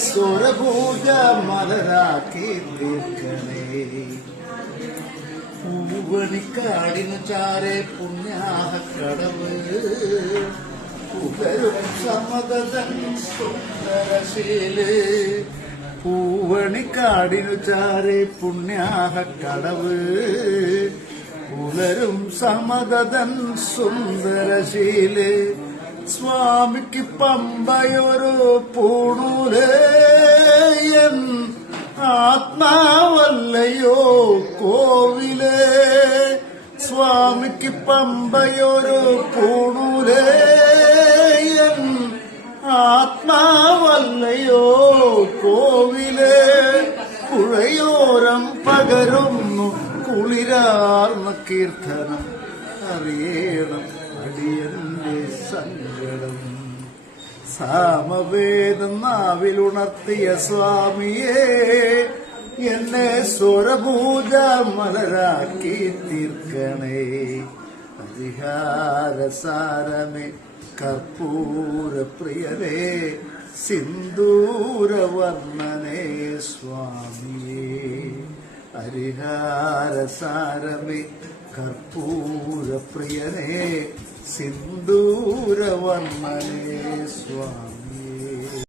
സ്വരപൂജ മലരാക്കി തീർക്കണേ. പൂവണിക്കാടിനു ചാരെ പുണ്യാഹക്കടവ് പുകരും സമതൻ സുന്ദരശീല്. പൂവണിക്കാടിനു ചാരെ പുണ്യാഹക്കടവ് പുലരും സമതൻ സുന്ദരശീല്. സ്വാമിക്ക് പമ്പയൊരു പൂണൂലേയൻ ആത്മാവല്ലയോ കോവിലേ. സ്വാമിക്ക് പമ്പയൊരു പൂണൂലേയൻ ആത്മാവല്ലയോ കോവിലേ. പുഴയോരം പകരുന്നു കുളിരാർന്ന കീർത്തനം അറിയണം അടിയന്റെ സങ്കടം. സാമവേദം നാവിലുണർത്തിയ സ്വാമിയേ എന്നെ സ്വരപൂജ മലരാക്കി തീർക്കണേ. അതിഹാരസാരമേ കർപ്പൂര പ്രിയരേ സിന്ദൂരവർണ്ണനേ സ്വാമിയേ. ഹരിഹാരസാരമേ കർപ്പൂര പ്രിയനേ സിന്ദൂരവർണ്ണനേ സ്വാമി.